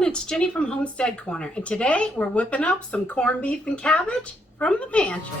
everyone, it's Jenny from Homestead Corner, and today we're whipping up some corned beef and cabbage from the pantry.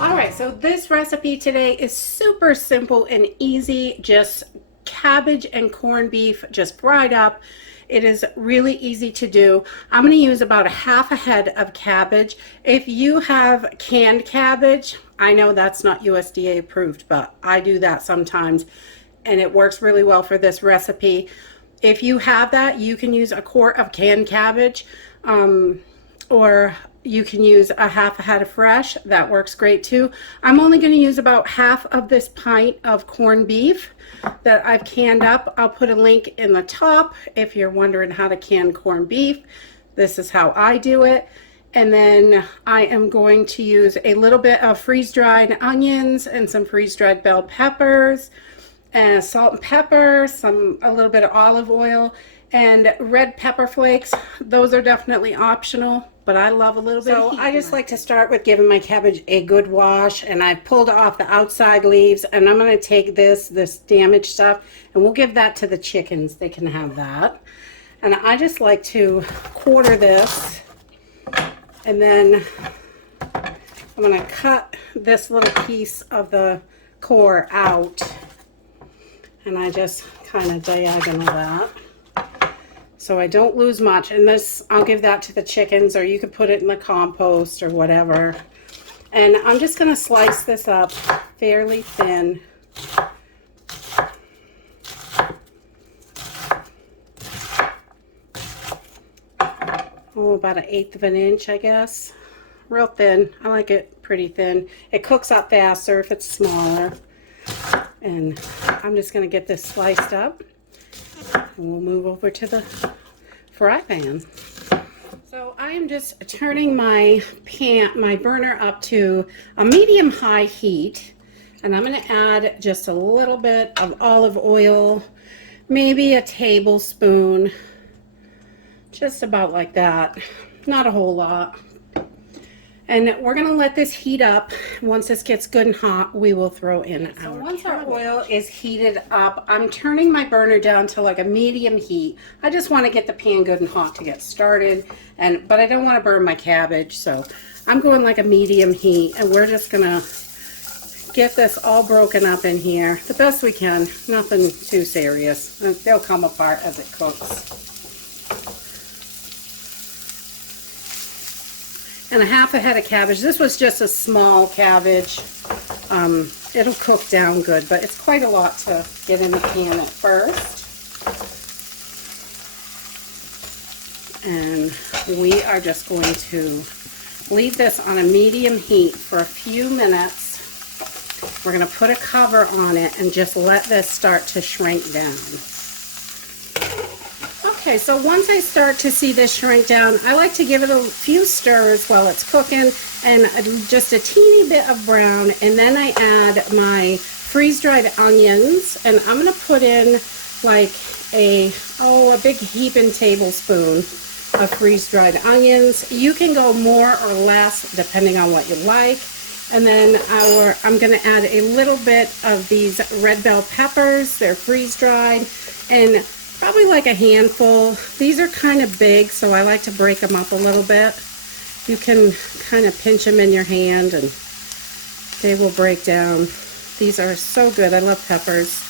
Alright, so this recipe today is super simple and easy, just cabbage and corned beef just fried up. It is really easy to do. I'm going to use about a half a head of cabbage. If you have canned cabbage, I know that's not USDA approved, but I do that sometimes and it works really well for this recipe. If you have that, you can use a quart of canned cabbage, or you can use a half a head of fresh. That works great too. I'm only going to use about half of this pint of corned beef that I've canned up. I'll put a link in the top if you're wondering how to can corned beef. This is how I do it. And then I am going to use a little bit of freeze-dried onions and some freeze-dried bell peppers and salt and pepper, a little bit of olive oil, and red pepper flakes. Those are definitely optional, but I love a little bit of heat. So I just like to start with giving my cabbage a good wash, and I've pulled off the outside leaves, and I'm going to take this damaged stuff, and we'll give that to the chickens. They can have that. And I just like to quarter this, and then I'm going to cut this little piece of the core out, and I just kind of diagonal that, so I don't lose much. And this, I'll give that to the chickens, or you could put it in the compost or whatever. And I'm just going to slice this up fairly thin. Oh, about 1/8 of an inch, I guess. Real thin. I like it pretty thin. It cooks up faster if it's smaller. And I'm just going to get this sliced up, and we'll move over to the fry pan. So I am just turning my burner up to a medium-high heat, and I'm going to add just a little bit of olive oil, maybe a tablespoon, just about like that, not a whole lot. And we're going to let this heat up. Once this gets good and hot, we will throw in our once our oil is heated up, I'm turning my burner down to like a medium heat. I just want to get the pan good and hot to get started, but I don't want to burn my cabbage, so I'm going like a medium heat, and we're just going to get this all broken up in here the best we can. Nothing too serious. They'll come apart as it cooks. And a half a head of cabbage. This was just a small cabbage. It'll cook down good, but it's quite a lot to get in the pan at first. And we are just going to leave this on a medium heat for a few minutes. We're going to put a cover on it and just let this start to shrink down. Okay, so once I start to see this shrink down, I like to give it a few stirs while it's cooking, and just a teeny bit of brown, and then I add my freeze-dried onions, and I'm going to put in like a big heaping tablespoon of freeze-dried onions. You can go more or less depending on what you like. And then I'm going to add a little bit of these red bell peppers. They're freeze-dried, and probably like a handful. These are kind of big, so I like to break them up a little bit. You can kind of pinch them in your hand and they will break down. These are so good. I love peppers.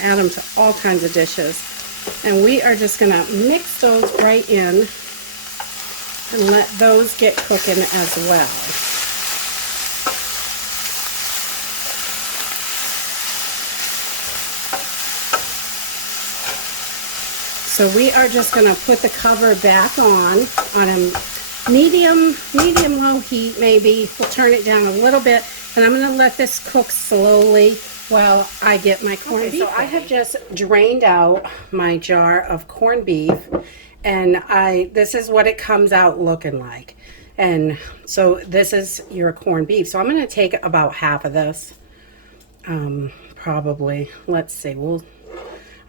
Add them to all kinds of dishes. And we are just going to mix those right in and let those get cooking as well. So we are just going to put the cover back on a medium-low heat maybe. We'll turn it down a little bit, and I'm going to let this cook slowly while I get my corned beef. So I have just drained out my jar of corned beef, and this is what it comes out looking like. And so this is your corned beef. So I'm going to take about half of this, probably. Let's see.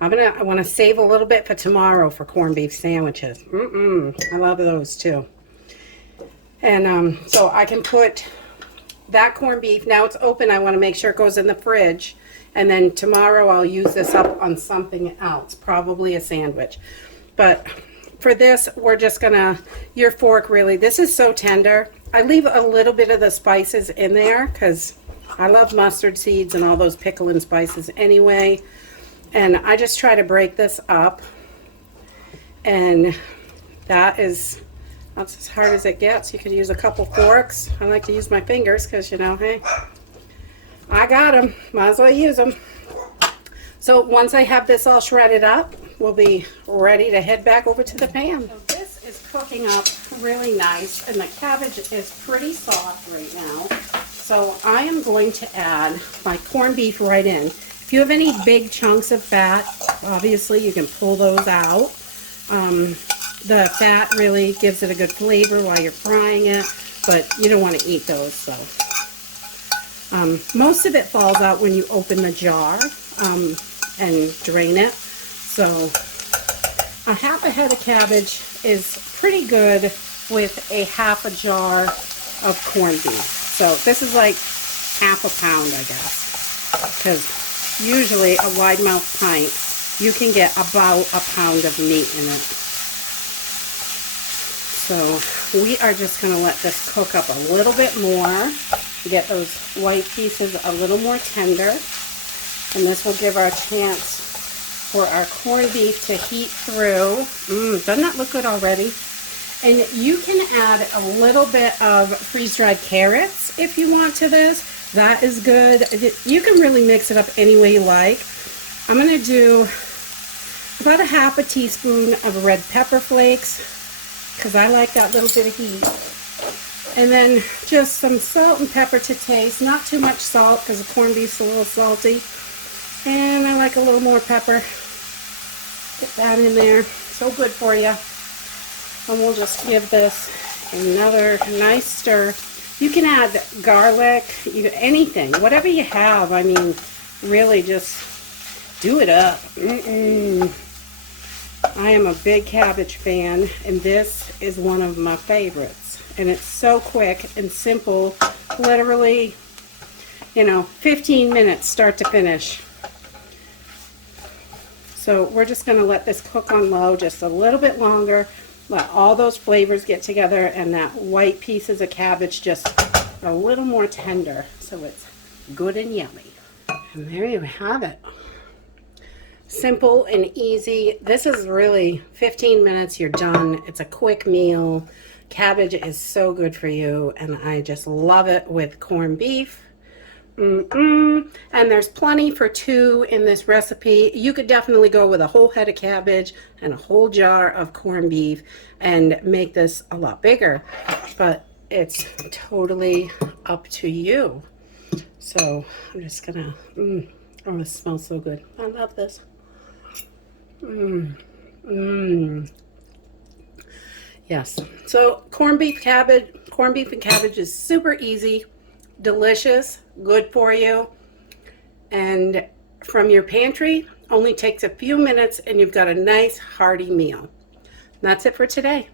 I want to save a little bit for tomorrow for corned beef sandwiches. I love those too. And so I can put that corned beef, now it's open, I want to make sure it goes in the fridge, and then tomorrow I'll use this up on something else, probably a sandwich. But for this, we're just gonna, your fork really, this is so tender. I leave a little bit of the spices in there because I love mustard seeds and all those pickling spices anyway. And I just try to break this up, and that's as hard as it gets. You could use a couple forks. I like to use my fingers because, you know, hey, I got them. Might as well use them. So once I have this all shredded up, we'll be ready to head back over to the pan. So this is cooking up really nice, and the cabbage is pretty soft right now. So I am going to add my corned beef right in. If you have any big chunks of fat, obviously you can pull those out. The fat really gives it a good flavor while you're frying it, but you don't want to eat those. So most of it falls out when you open the jar and drain it. So a half a head of cabbage is pretty good with a half a jar of corned beef. So this is like half a pound, I guess, because usually a wide mouth pint, you can get about a pound of meat in it. So we are just going to let this cook up a little bit more, get those white pieces a little more tender, and this will give our chance for our corned beef to heat through. Doesn't that look good already? And you can add a little bit of freeze-dried carrots if you want to this. That is good. You can really mix it up any way you like. I'm going to do about a half a teaspoon of red pepper flakes because I like that little bit of heat. And then just some salt and pepper to taste. Not too much salt because the corned beef's a little salty. And I like a little more pepper. Get that in there. So good for you. And we'll just give this another nice stir. You can add garlic, anything, whatever you have. I mean, really just do it up. I am a big cabbage fan, and this is one of my favorites. And it's so quick and simple, literally, 15 minutes start to finish. So we're just going to let this cook on low just a little bit longer. Let all those flavors get together, and that white pieces of cabbage just a little more tender, so it's good and yummy. And there you have it. Simple and easy. This is really 15 minutes, you're done. It's a quick meal. Cabbage is so good for you, and I just love it with corned beef. And there's plenty for two in this recipe. You could definitely go with a whole head of cabbage and a whole jar of corned beef and make this a lot bigger, but it's totally up to you. So I'm just gonna oh, it smells so good. I love this. Yes, so corned beef and cabbage is super easy, delicious, good for you, and from your pantry only takes a few minutes, and you've got a nice hearty meal. And that's it for today.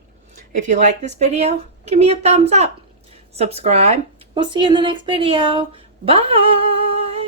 If you like this video, give me a thumbs up, subscribe. We'll see you in the next video. Bye.